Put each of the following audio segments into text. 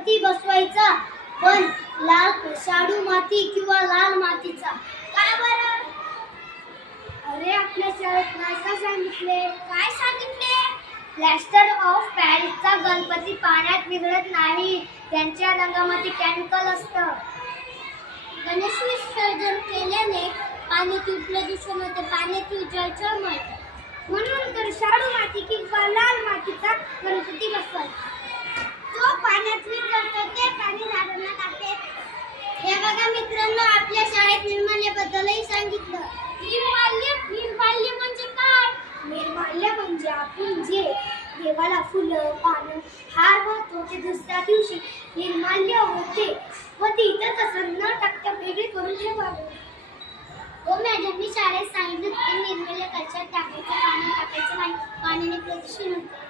गणपती बसवायचा, पण लाल शाडू माती किंवा लाल मातीचा. का बरं? अरे आपल्या शाळेत नाही का सांगितले? काय सांगितले? प्लॅस्टर ऑफ पॅरिसचा गणपती पाण्यात विरघळत नाही, त्यांच्या रंगामध्ये केमिकल असतं. गणेश विसर्जन केल्याने पाण्यातील प्रदूषण होते, पाण्यातील जलचर मरतात. म्हणून तर शाडू माती किंवा लाल मातीचा गणपती बसवायचा. जो पाण्यात विरघळतो ते पाणी झाडांना टाकते. हे बघा मित्रांनो, आपल्या शाळेत निर्माल्याबद्दलही सांगितलं. निर्माल्य म्हणजे काय? निर्माल्य म्हणजे आपण जे देवाला फुलं, पानं, हार वाहतो ते दुसऱ्या दिवशी निर्माल्य होते व ते इतर तसं न टाकता वेगळे करून ठेवावे. हो मॅडमनी शाळेत सांगितलं की निर्माल्य कचऱ्यात टाकायचं, पाणी टाकायचं नाही, पाण्याने प्रदूषण होते.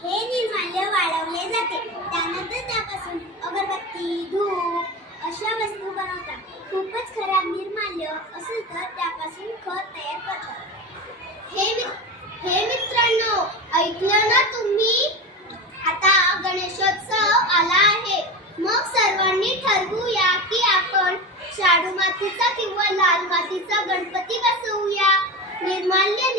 हे निर्माल्य वाळवले जाते, त्यानंतर त्यापासून अगरबत्ती, धूप अशा वस्तू बनवतात. खूपच खराब निर्माल्य असेल तर त्यापासून खत तयार करतात. हे मित्रांनो, ऐकलं ना तुम्ही? आता गणेशोत्सव आला आहे, मग सर्वांनी ठरवूया की आपण शाडू मातीचा किंवा लाल मातीचा गणपती बसवूया. निर्माल्य